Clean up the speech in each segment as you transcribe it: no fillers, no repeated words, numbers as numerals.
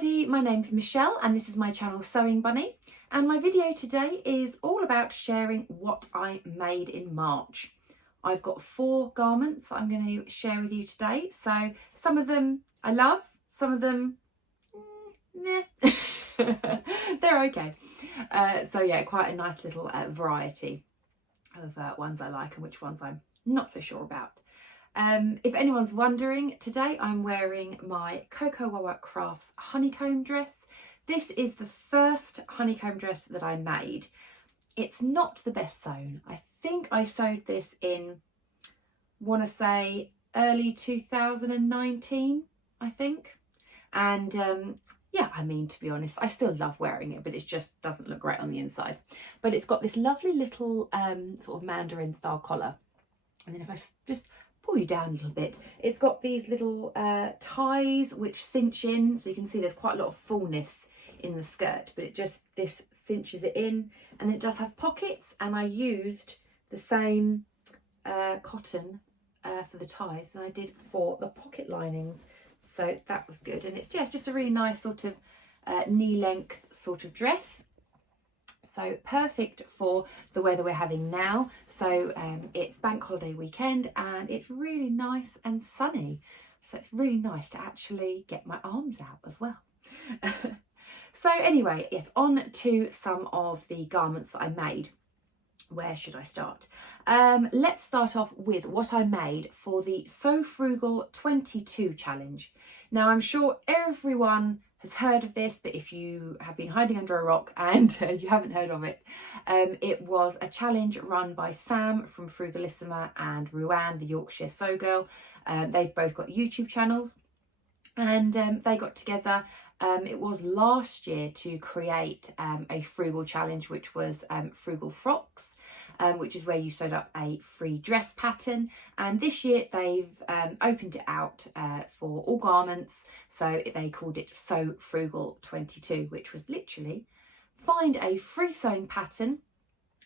everybody, my name's Michelle and this is my channel Sewing Bunny, and my video today is all about sharing what I made in March. I've got 4 garments that I'm going to share with you today, so some of them I love, some of them meh. They're okay. So yeah, quite a nice little variety of ones I like and which ones I'm not so sure about. If anyone's wondering, today I'm wearing my Cocoa Wawa Crafts honeycomb dress. This is the first honeycomb dress that I made. It's not the best sewn. I think I sewed this in, want to say, early 2019, I think. And yeah, I mean, to be honest, I still love wearing it, but it just doesn't look great on the inside. But it's got this lovely little sort of mandarin style collar. And then if I just pull you down a little bit, it's got these little ties which cinch in, so you can see there's quite a lot of fullness in the skirt, but this cinches it in, and then it does have pockets, and I used the same cotton for the ties than I did for the pocket linings, so that was good. And it's just a really nice sort of knee length sort of dress. So perfect for the weather we're having now. So it's bank holiday weekend and it's really nice and sunny. So it's really nice to actually get my arms out as well. So anyway, yes, on to some of the garments that I made. Where should I start? Let's start off with what I made for the So Frugal 22 challenge. Now I'm sure everyone has heard of this, but if you have been hiding under a rock and you haven't heard of it, it was a challenge run by Sam from Frugalissima and Ruanne, the Yorkshire Sew Girl. They've both got YouTube channels, and they got together. It was last year to create a frugal challenge, which was frugal frocks, which is where you sewed up a free dress pattern. And this year they've opened it out for all garments. So they called it So Frugal 22, which was literally find a free sewing pattern,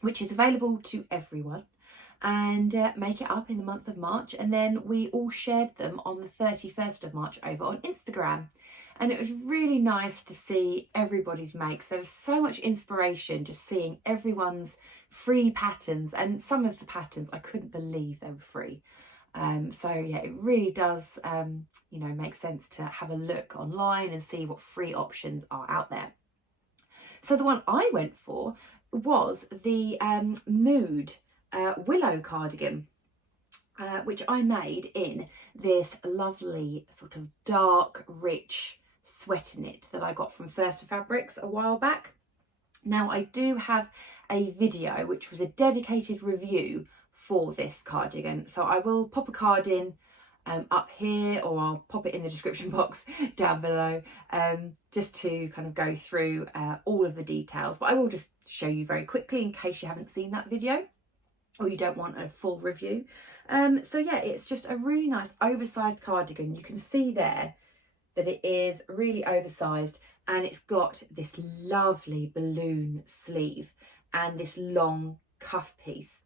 which is available to everyone, and make it up in the month of March. And then we all shared them on the 31st of March over on Instagram. And it was really nice to see everybody's makes. There was so much inspiration just seeing everyone's free patterns, and some of the patterns I couldn't believe they were free. So yeah, it really does you know, make sense to have a look online and see what free options are out there. So the one I went for was the Mood Willow cardigan, which I made in this lovely sort of dark, rich sweater knit that I got from First Fabrics a while back. Now I do have a video which was a dedicated review for this cardigan, so I will pop a card in up here, or I'll pop it in the description box down below, just to kind of go through all of the details. But I will just show you very quickly in case you haven't seen that video or you don't want a full review. So yeah, it's just a really nice oversized cardigan. You can see there that it is really oversized, and it's got this lovely balloon sleeve and this long cuff piece.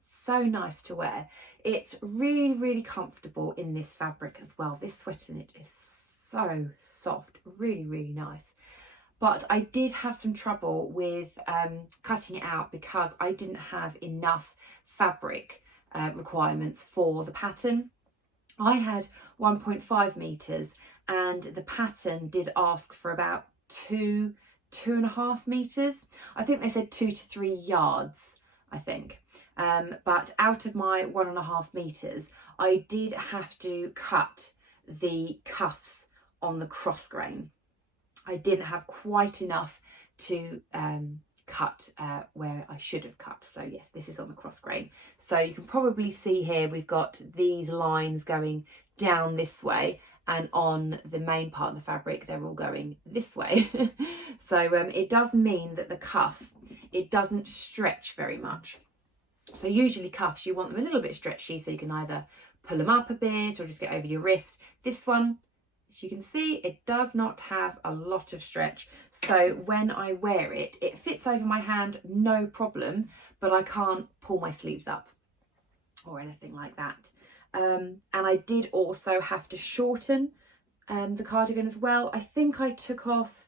So nice to wear. It's really, really comfortable in this fabric as well. This sweater knit is so soft, really, really nice. But I did have some trouble with cutting it out because I didn't have enough fabric requirements for the pattern. I had 1.5 meters and the pattern did ask for about 2.5 meters. I think they said 2 to 3 yards, I think. But out of my 1.5 meters, I did have to cut the cuffs on the cross grain. I didn't have quite enough to cut where I should have cut. So yes, this is on the cross grain. So you can probably see here we've got these lines going down this way, and on the main part of the fabric they're all going this way. So it does mean that the cuff, it doesn't stretch very much. So usually cuffs, you want them a little bit stretchy so you can either pull them up a bit or just get over your wrist. This one, as you can see, it does not have a lot of stretch. So when I wear it, it fits over my hand, no problem, but I can't pull my sleeves up or anything like that. And I did also have to shorten the cardigan as well. I think I took off,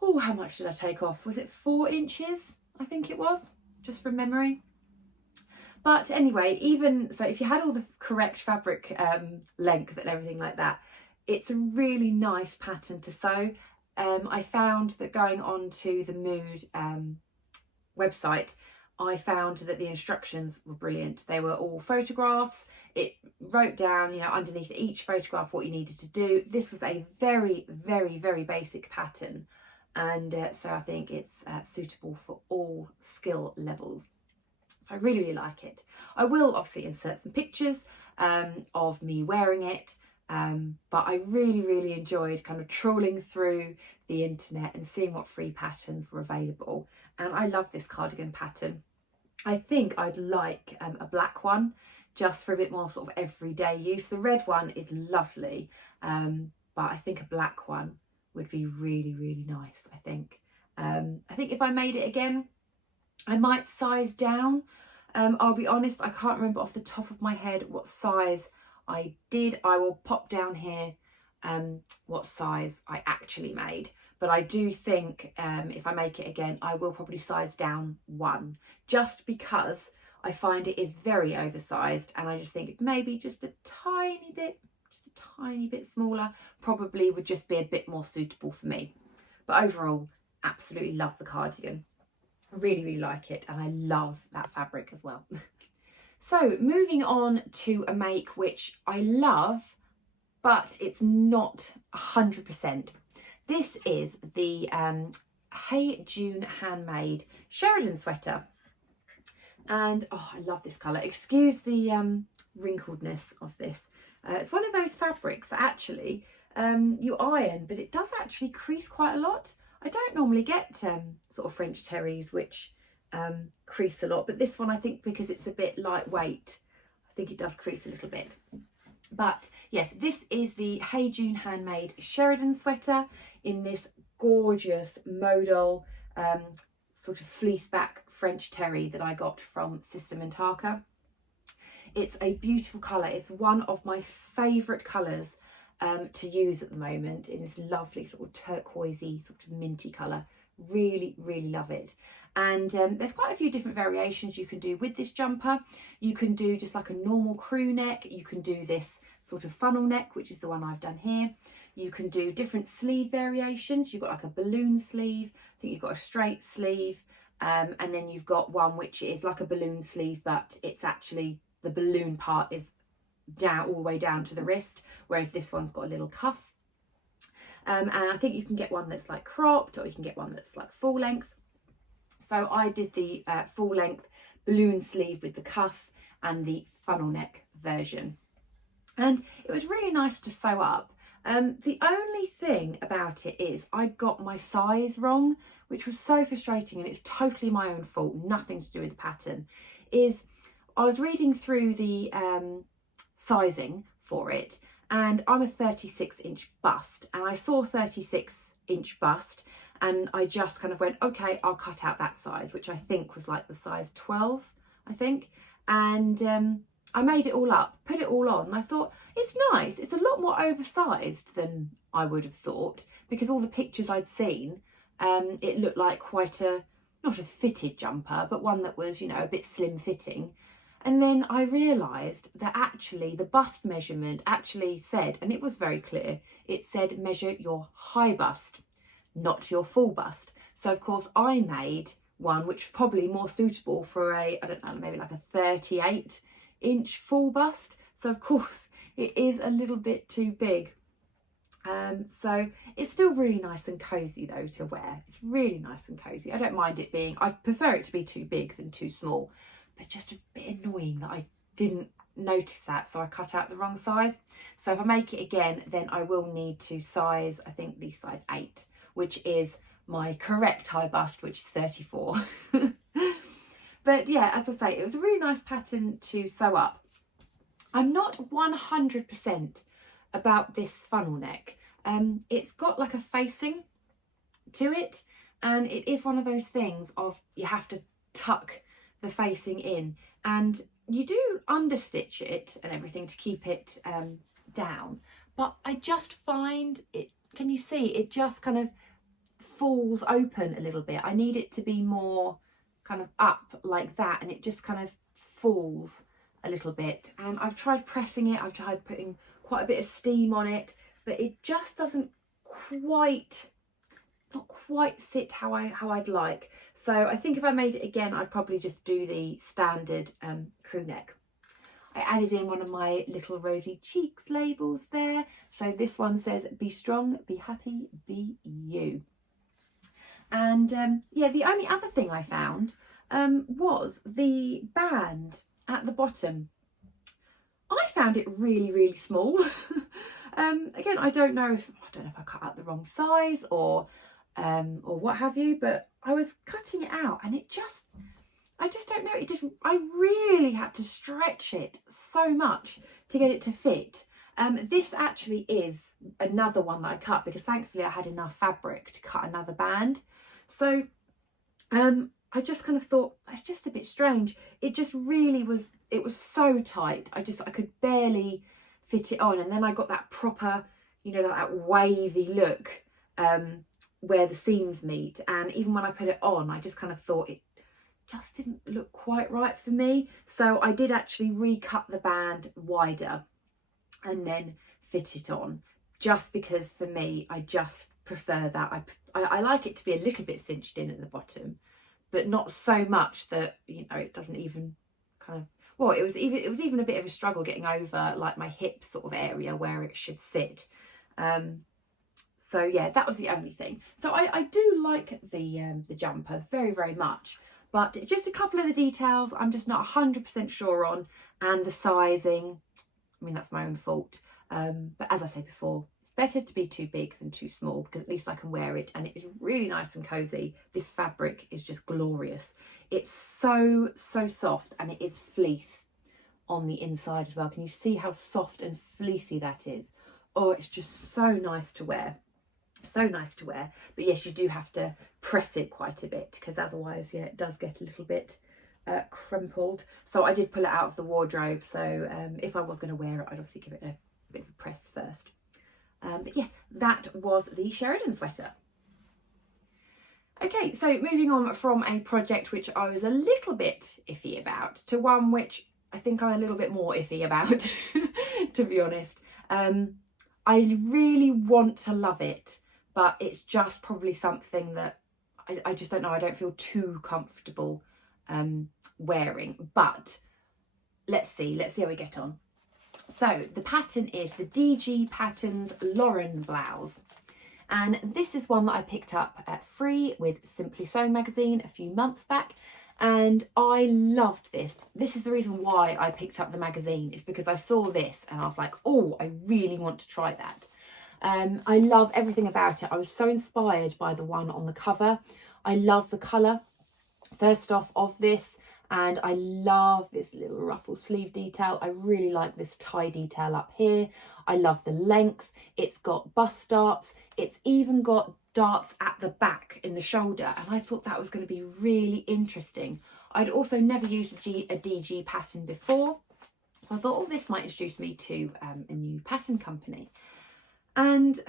oh, how much did I take off? Was it 4 inches? I think it was, just from memory. But anyway, even so, if you had all the correct fabric length and everything like that, it's a really nice pattern to sew. I found that going on to the Mood website, I found that the instructions were brilliant. They were all photographs. It wrote down, you know, underneath each photograph what you needed to do. This was a very, very, very basic pattern. And so I think it's suitable for all skill levels. So I really, really like it. I will obviously insert some pictures of me wearing it. But I really, really enjoyed kind of trawling through the internet and seeing what free patterns were available. And I love this cardigan pattern. I think I'd like a black one just for a bit more sort of everyday use. The red one is lovely, but I think a black one would be really, really nice, I think. I think if I made it again, I might size down. I'll be honest, I can't remember off the top of my head what size I did. I will pop down here what size I actually made. But I do think if I make it again, I will probably size down 1, just because I find it is very oversized, and I just think maybe just a tiny bit smaller probably would just be a bit more suitable for me. But overall, absolutely love the cardigan. I really, really like it, and I love that fabric as well. So moving on to a make which I love, but it's not 100%. This is the Hey June handmade Sheridan sweater. And oh, I love this colour. Excuse the wrinkledness of this. It's one of those fabrics that actually you iron, but it does actually crease quite a lot. I don't normally get sort of French terries which crease a lot, but this one, I think because it's a bit lightweight, I think it does crease a little bit. But yes, this is the Hey June handmade Sheridan sweater in this gorgeous modal sort of fleece back French terry that I got from Sister Mintaka. It's a beautiful colour. It's one of my favourite colours to use at the moment, in this lovely sort of turquoisey sort of minty colour. Really, really love it. And there's quite a few different variations you can do with this jumper. You can do just like a normal crew neck. You can do this sort of funnel neck, which is the one I've done here. You can do different sleeve variations. You've got like a balloon sleeve. I think you've got a straight sleeve. And then you've got one which is like a balloon sleeve, but it's actually the balloon part is down all the way down to the wrist, whereas this one's got a little cuff. And I think you can get one that's like cropped, or you can get one that's like full length. So I did the full length balloon sleeve with the cuff and the funnel neck version. And it was really nice to sew up. The only thing about it is I got my size wrong, which was so frustrating, and it's totally my own fault, nothing to do with the pattern. Is I was reading through the sizing for it, and I'm a 36-inch bust, and I saw 36-inch bust, and I just kind of went, okay, I'll cut out that size, which I think was like the size 12, I think. And I made it all up, put it all on, and I thought, it's nice. It's a lot more oversized than I would have thought, because all the pictures I'd seen, it looked like quite a, not a fitted jumper, but one that was, you know, a bit slim fitting. And then I realised that actually the bust measurement actually said, and it was very clear, it said measure your high bust, not your full bust. So of course I made one which was probably more suitable for a, I don't know, maybe like a 38-inch full bust. So of course it is a little bit too big. So it's still really nice and cosy though to wear. It's really nice and cosy. I don't mind it being, I prefer it to be too big than too small, but just a bit annoying that I didn't notice that, so I cut out the wrong size. So if I make it again, then I will need to size, I think the size 8, which is my correct high bust, which is 34. But yeah, as I say, it was a really nice pattern to sew up. I'm not 100% about this funnel neck. It's got like a facing to it, and it is one of those things of you have to tuck the facing in, and you do understitch it and everything to keep it down, but I just find it, can you see, it just kind of falls open a little bit. I need it to be more kind of up like that, and it just kind of falls a little bit. And I've tried pressing it, I've tried putting quite a bit of steam on it, but it just doesn't not quite sit how I'd like. So I think if I made it again, I'd probably just do the standard crew neck. I added in one of my little rosy cheeks labels there. So this one says, be strong, be happy, be you. And yeah, the only other thing I found was the band at the bottom. I found it really, really small. Again, I don't know if I cut out the wrong size or what have you, but I was cutting it out and I just don't know, I really had to stretch it so much to get it to fit. This actually is another one that I cut because thankfully I had enough fabric to cut another band. So I just kind of thought, that's just a bit strange. It just really was, it was so tight. I could barely fit it on. And then I got that proper, you know, that wavy look where the seams meet. And even when I put it on, I just kind of thought it just didn't look quite right for me. So I did actually recut the band wider and then fit it on, just because for me, I just prefer that. I like it to be a little bit cinched in at the bottom, but not so much that, you know, it doesn't even kind of, well, it was even a bit of a struggle getting over like my hip sort of area where it should sit. So yeah, that was the only thing. So I do like the jumper very, very much, but just a couple of the details I'm just not 100% sure on, and the sizing, I mean, that's my own fault. But as I said before, it's better to be too big than too small, because at least I can wear it and it is really nice and cozy. This fabric is just glorious. It's so, so soft, and it is fleece on the inside as well. Can you see how soft and fleecy that is? Oh, it's just so nice to wear. So nice to wear. But yes, you do have to press it quite a bit, because otherwise, yeah, it does get a little bit crumpled. So I did pull it out of the wardrobe. So if I was going to wear it, I'd obviously give it a bit of a press first. But yes, that was the Sheridan sweater. Okay, so moving on from a project which I was a little bit iffy about to one which I think I'm a little bit more iffy about, to be honest. I really want to love it, but it's just probably something that I just don't know. I don't feel too comfortable wearing, but let's see how we get on. So the pattern is the DG Patterns Lauren blouse, and this is one that I picked up at free with Simply Sewing magazine a few months back, and I loved this. This is the reason why I picked up the magazine, is because I saw this and I was like, oh, I really want to try that. I love everything about it. I was so inspired by the one on the cover. I love the colour, first off, of this. And I love this little ruffle sleeve detail. I really like this tie detail up here. I love the length. It's got bust darts. It's even got darts at the back in the shoulder. And I thought that was going to be really interesting. I'd also never used a DG pattern before. So I thought, oh, this might introduce me to a new pattern company. And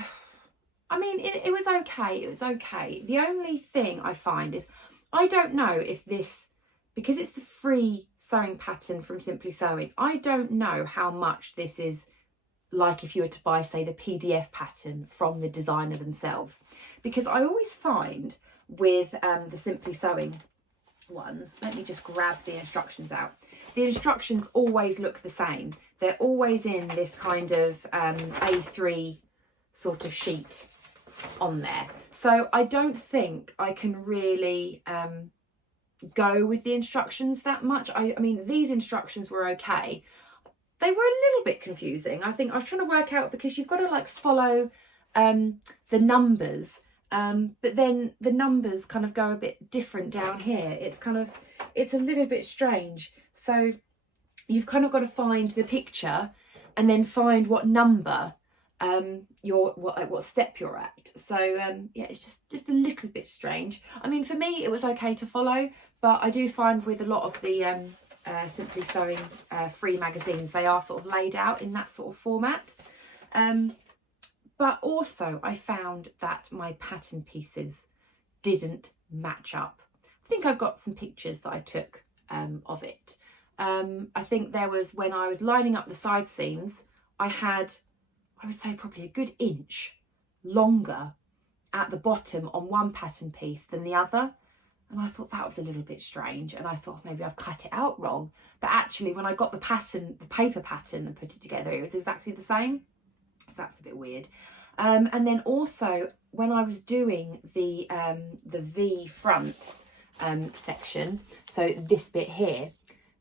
I mean, it was okay. It was okay. The only thing I find is, I don't know if this, because it's the free sewing pattern from Simply Sewing, I don't know how much this is like if you were to buy, say, the PDF pattern from the designer themselves. Because I always find with the Simply Sewing ones, let me just grab the instructions out. The instructions always look the same. They're always in this kind of A3 sort of sheet on there. So I don't think I can really go with the instructions that much. I mean, these instructions were okay. They were a little bit confusing. I think I was trying to work out, because you've got to like follow the numbers, but then the numbers kind of go a bit different down here. It's a little bit strange. So you've kind of got to find the picture and then find what number what step you're at. So yeah, it's just a little bit strange. I mean, for me it was okay to follow, but I do find with a lot of the Simply Sewing free magazines, they are sort of laid out in that sort of format. But also I found that my pattern pieces didn't match up. I think I've got some pictures that I took of it. I think there was, when I was lining up the side seams, I had, I would say, probably a good inch longer at the bottom on one pattern piece than the other. And I thought that was a little bit strange, and I thought maybe I've cut it out wrong. But actually when I got the pattern, the paper pattern, and put it together, it was exactly the same. So that's a bit weird. And then also when I was doing the V front section, so this bit here,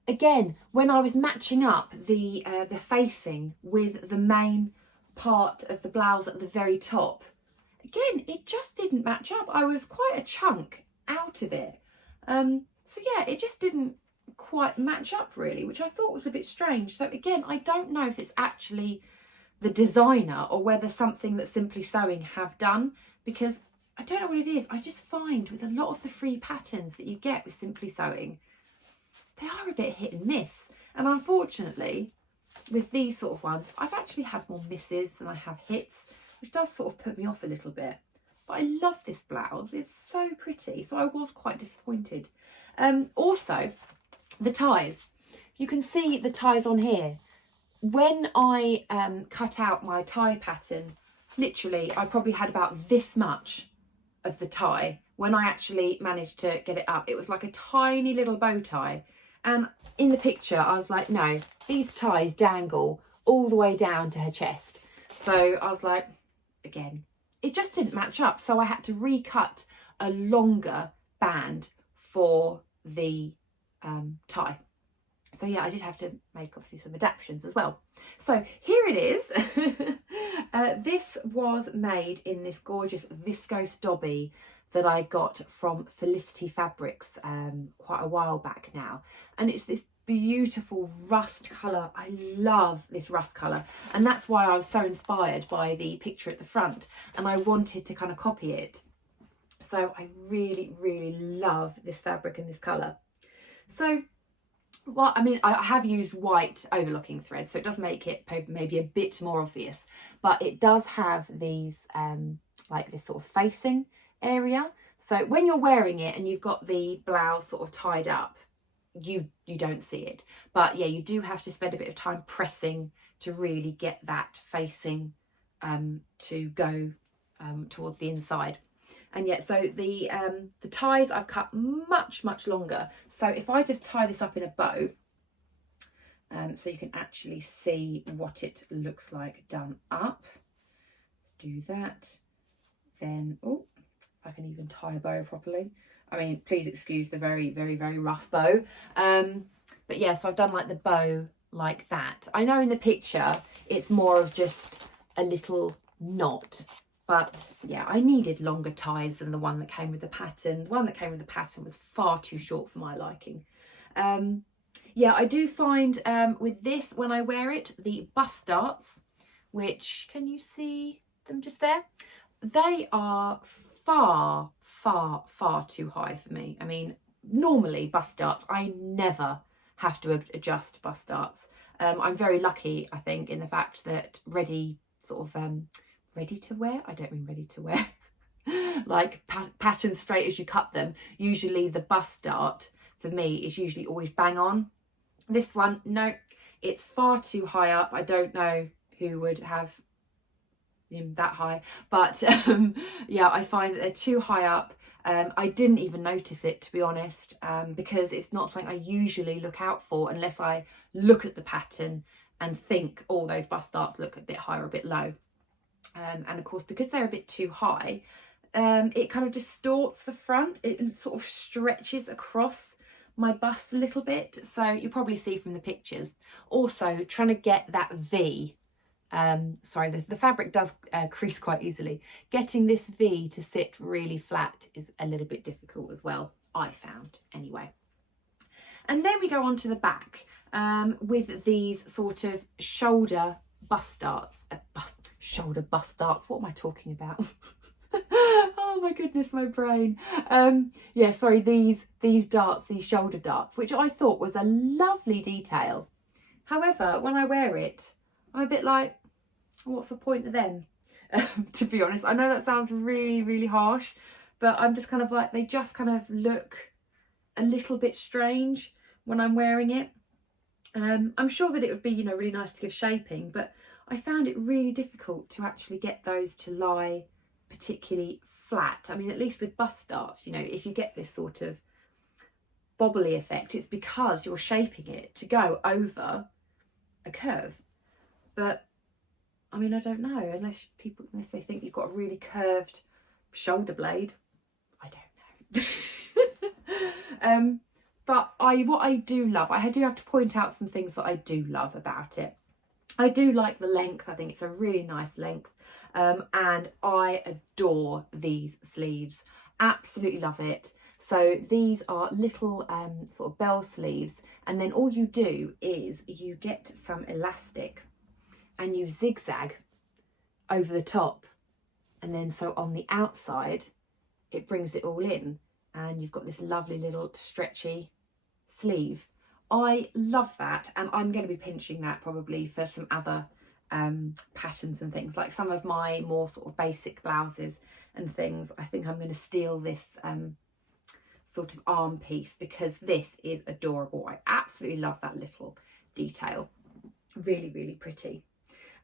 again, when I was matching up the facing with the main part of the blouse at the very top, again, it just didn't match up. I was quite a chunk out of it. So yeah, it just didn't quite match up really, which I thought was a bit strange. So again, I don't know if it's actually the designer or whether something that Simply Sewing have done, because I don't know what it is. I just find with a lot of the free patterns that you get with Simply Sewing, they are a bit hit and miss. And unfortunately, with these sort of ones, I've actually had more misses than I have hits, which does sort of put me off a little bit. But I love this blouse. It's so pretty. So I was quite disappointed. Also, the ties. You can see the ties on here. When I cut out my tie pattern, literally, I probably had about this much of the tie. When I actually managed to get it up, it was like a tiny little bow tie. And in the picture, I was like, no, these ties dangle all the way down to her chest. So I was like, again, it just didn't match up. So I had to recut a longer band for the tie. So yeah, I did have to make obviously some adaptations as well. So here it is. This was made in this gorgeous viscose dobby that I got from Felicity Fabrics quite a while back now. And it's this beautiful rust colour. I love this rust colour. And that's why I was so inspired by the picture at the front. And I wanted to kind of copy it. So I really, really love this fabric and this colour. So, well, I mean, I have used white overlocking thread, so it does make it maybe a bit more obvious, but it does have these, like this sort of facing area. So when you're wearing it and you've got the blouse sort of tied up, you don't see it. But yeah, you do have to spend a bit of time pressing to really get that facing to go towards the inside. And yet, so the ties I've cut much longer. So if I just tie this up in a bow, so you can actually see what it looks like done up. Let's do that. Then, oh, if I can even tie a bow properly. I mean, please excuse the very rough bow. But yeah, so I've done like the bow like that. I know in the picture it's more of just a little knot. But yeah, I needed longer ties than the one that came with the pattern. The one that came with the pattern was far too short for my liking. Yeah, I do find with this, when I wear it, the bust darts, which, can you see them just there? They are far too high for me. I mean, normally bust darts, I never have to adjust bust darts. I'm very lucky, I think, in the fact that ready to wear, I don't mean ready to wear, like patterns straight as you cut them, usually the bust dart for me is usually always bang on. This one, no, it's far too high up. I don't know who would have him that high, but yeah, I find that they're too high up. I didn't even notice it, to be honest, because it's not something I usually look out for unless I look at the pattern and think, oh, those bust darts look a bit high or a bit low. And of course, because they're a bit too high, it kind of distorts the front. It sort of stretches across my bust a little bit. So you'll probably see from the pictures. Also, trying to get that V, sorry, the fabric does crease quite easily. Getting this V to sit really flat is a little bit difficult as well, I found anyway. And then we go on to the back with these sort of shoulder bust darts. Shoulder bust darts, what am I talking about? Oh my goodness, my brain. Yeah, sorry, these darts, these shoulder darts, which I thought was a lovely detail. However, when I wear it, I'm a bit like, what's the point of them? To be honest, I know that sounds really, really harsh, but I'm just kind of like, they just kind of look a little bit strange when I'm wearing it. I'm sure that it would be, you know, really nice to give shaping, but I found it really difficult to actually get those to lie particularly flat. I mean, at least with bust darts, you know, if you get this sort of bobbly effect, it's because you're shaping it to go over a curve. But I mean, I don't know, unless they think you've got a really curved shoulder blade. I don't know. But what I do love, I do have to point out some things that I do love about it. I do like the length. I think it's a really nice length. And I adore these sleeves. Absolutely love it. So these are little sort of bell sleeves. And then all you do is you get some elastic and you zigzag over the top. And then so on the outside, it brings it all in. And you've got this lovely little stretchy sleeve. I love that, and I'm going to be pinching that probably for some other patterns and things, like some of my more sort of basic blouses and things. I think I'm going to steal this sort of arm piece because this is adorable. I absolutely love that little detail. Really, really pretty.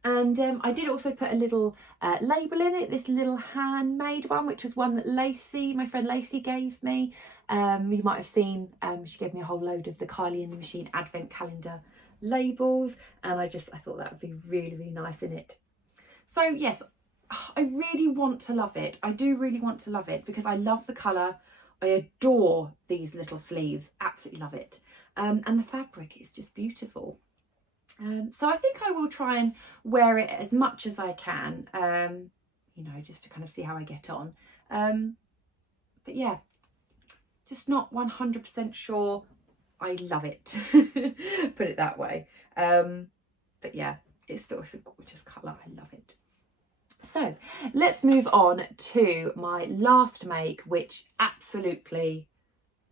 And I did also put a little label in it, this little handmade one, which was one that my friend Lacey gave me. You might have seen, she gave me a whole load of the Kylie in the Machine advent calendar labels, and I thought that would be really, really nice in it. So yes, I really want to love it. I do really want to love it because I love the colour. I adore these little sleeves, absolutely love it. And the fabric is just beautiful. So I think I will try and wear it as much as I can, you know, just to kind of see how I get on. But yeah, just not 100% sure I love it, put it that way. But yeah, it's a gorgeous colour, I love it. So let's move on to my last make, which absolutely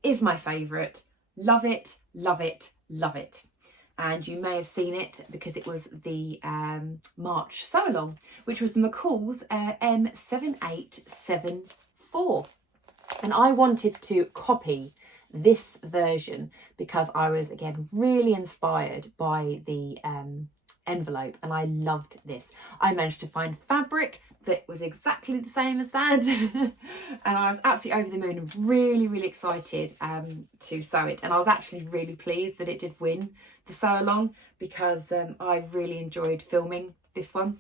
is my favourite. Love it, love it, love it. And you may have seen it because it was the March Sew Along, which was the McCalls M7874. And I wanted to copy this version because I was, again, really inspired by the envelope, and I loved this. I managed to find fabric that was exactly the same as that and I was absolutely over the moon and really, really excited to sew it. And I was actually really pleased that it did win the Sew Along because I really enjoyed filming this one.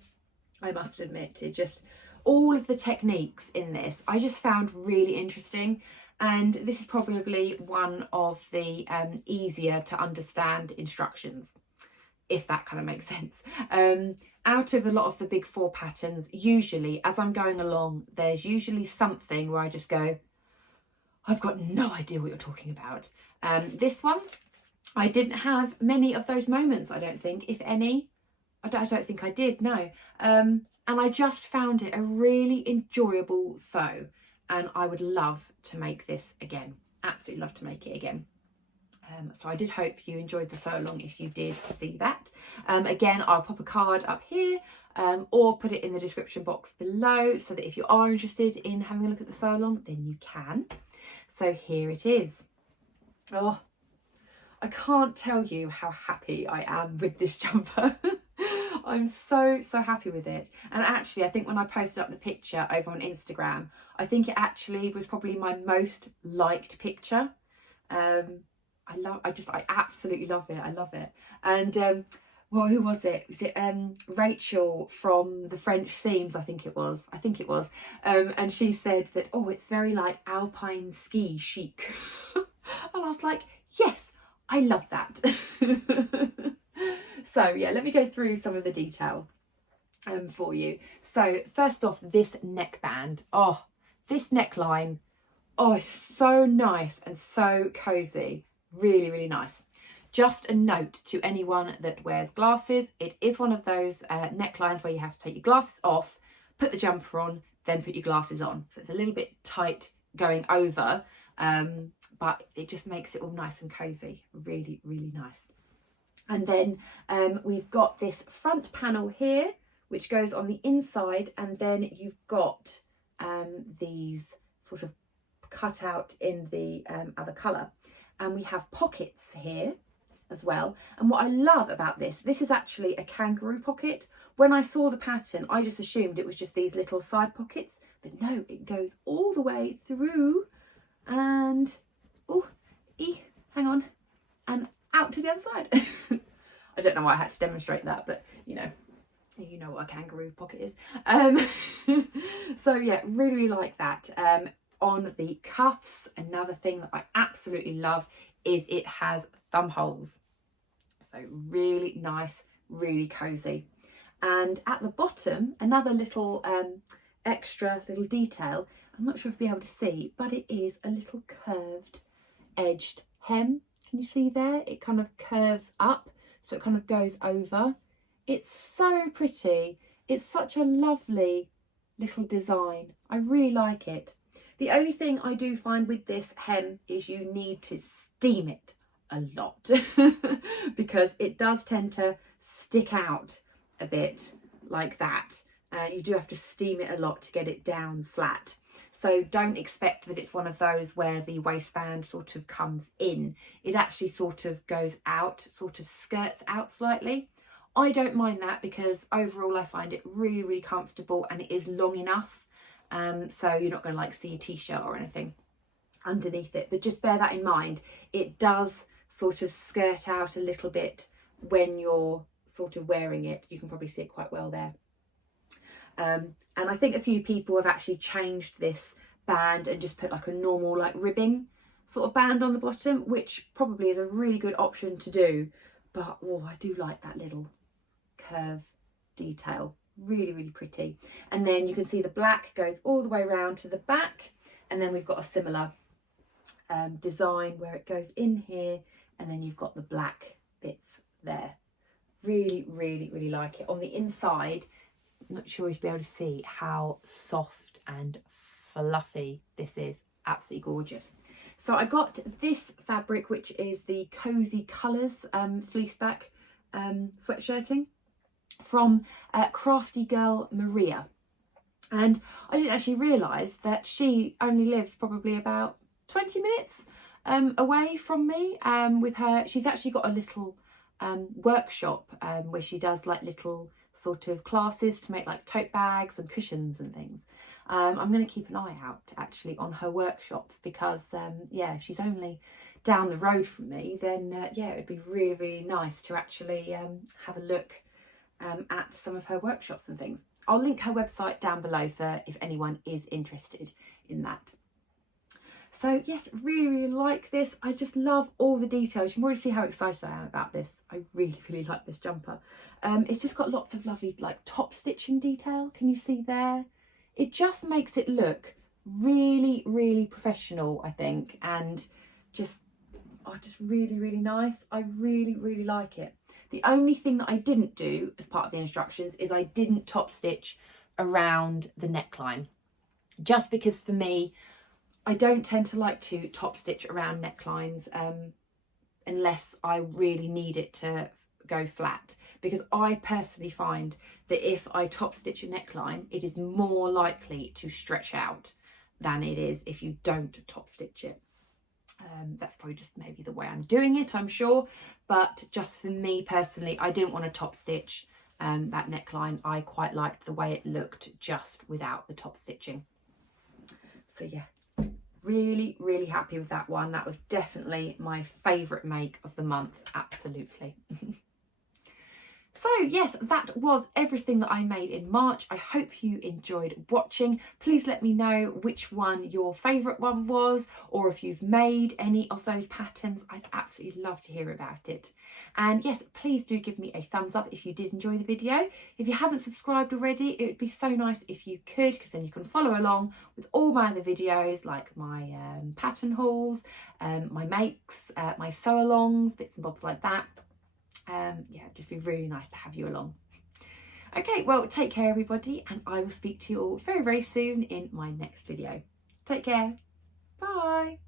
I must admit, it just, all of the techniques in this I just found really interesting, and this is probably one of the easier to understand instructions, if that kind of makes sense. Out of a lot of the big four patterns, usually as I'm going along, there's usually something where I just go, I've got no idea what you're talking about. This one, I didn't have many of those moments, I don't think, if any. I don't think I did, no. And I just found it a really enjoyable sew, and I would love to make this again. Absolutely love to make it again. So I did hope you enjoyed the sew along if you did see that. Again, I'll pop a card up here or put it in the description box below so that if you are interested in having a look at the sew along, then you can. So here it is. Oh, I can't tell you how happy I am with this jumper. I'm so happy with it. And actually, I think when I posted up the picture over on Instagram, I think it actually was probably my most liked picture. I absolutely love it. I love it. And well, who was it? Was it Rachel from the French Seams? I think it was. And she said that, oh, it's very like alpine ski chic. And I was like, yes, I love that. So yeah, let me go through some of the details for you. So first off, this neckband. Oh, this neckline. Oh, it's so nice and so cozy. Really, really nice. Just a note to anyone that wears glasses, it is one of those necklines where you have to take your glasses off, put the jumper on, then put your glasses on. So it's a little bit tight going over, but it just makes it all nice and cozy. Really, really nice. And then we've got this front panel here, which goes on the inside, and then you've got these sort of cut out in the other colour, and we have pockets here as well. And what I love about this is actually a kangaroo pocket. When I saw the pattern, I just assumed it was just these little side pockets, but no, it goes all the way through and hang on, and out to the other side. I don't know why I had to demonstrate that, but you know what a kangaroo pocket is. So yeah, really like that. On the cuffs, another thing that I absolutely love is it has thumb holes. So really nice, really cozy. And at the bottom, another little extra little detail. I'm not sure if you'll be able to see, but it is a little curved edged hem. Can you see there? It kind of curves up, so it kind of goes over. It's so pretty. It's such a lovely little design. I really like it. The only thing I do find with this hem is you need to steam it a lot because it does tend to stick out a bit like that. You do have to steam it a lot to get it down flat. So don't expect that it's one of those where the waistband sort of comes in. It actually sort of goes out, sort of skirts out slightly. I don't mind that because overall I find it really, really comfortable, and it is long enough. So you're not going to like see a t-shirt or anything underneath it, but just bear that in mind. It does sort of skirt out a little bit when you're sort of wearing it. You can probably see it quite well there. And I think a few people have actually changed this band and just put like a normal like ribbing sort of band on the bottom, which probably is a really good option to do. But I do like that little curve detail. Really, really pretty. And then you can see the black goes all the way around to the back, and then we've got a similar design where it goes in here, and then you've got the black bits there. Really, really, really like it. On the inside, I'm not sure if you'll be able to see how soft and fluffy this is. Absolutely gorgeous. So I got this fabric, which is the Cozy Colours fleece back sweatshirting from Crafty Girl Maria. And I didn't actually realise that she only lives probably about 20 minutes away from me. With her, she's actually got a little workshop where she does like little sort of classes to make like tote bags and cushions and things. I'm going to keep an eye out actually on her workshops because yeah, if she's only down the road from me, then yeah, it would be really, really nice to actually have a look at some of her workshops and things. I'll link her website down below for if anyone is interested in that. So yes, really, really like this. I just love all the details. You can already see how excited I am about this. I really, really like this jumper. It's just got lots of lovely like top stitching detail. Can you see there? It just makes it look really, really professional, I think, and just really, really nice. I really, really like it. The only thing that I didn't do as part of the instructions is I didn't top stitch around the neckline, just because for me, I don't tend to like to top stitch around necklines unless I really need it to go flat, because I personally find that if I top stitch a neckline, it is more likely to stretch out than it is if you don't top stitch it. That's probably just maybe the way I'm doing it, I'm sure, but just for me personally, I didn't want to top stitch that neckline. I quite liked the way it looked just without the top stitching. So yeah, really, really happy with that one. That was definitely my favourite make of the month, absolutely. So yes, that was everything that I made in March. I hope you enjoyed watching. Please let me know which one your favourite one was, or if you've made any of those patterns. I'd absolutely love to hear about it. And yes, please do give me a thumbs up if you did enjoy the video. If you haven't subscribed already, it would be so nice if you could, because then you can follow along with all my other videos, like my pattern hauls, my makes, my sew-alongs, bits and bobs like that. Yeah, it'd just be really nice to have you along. Okay, well, take care everybody, and I will speak to you all very, very soon in my next video. Take care. Bye.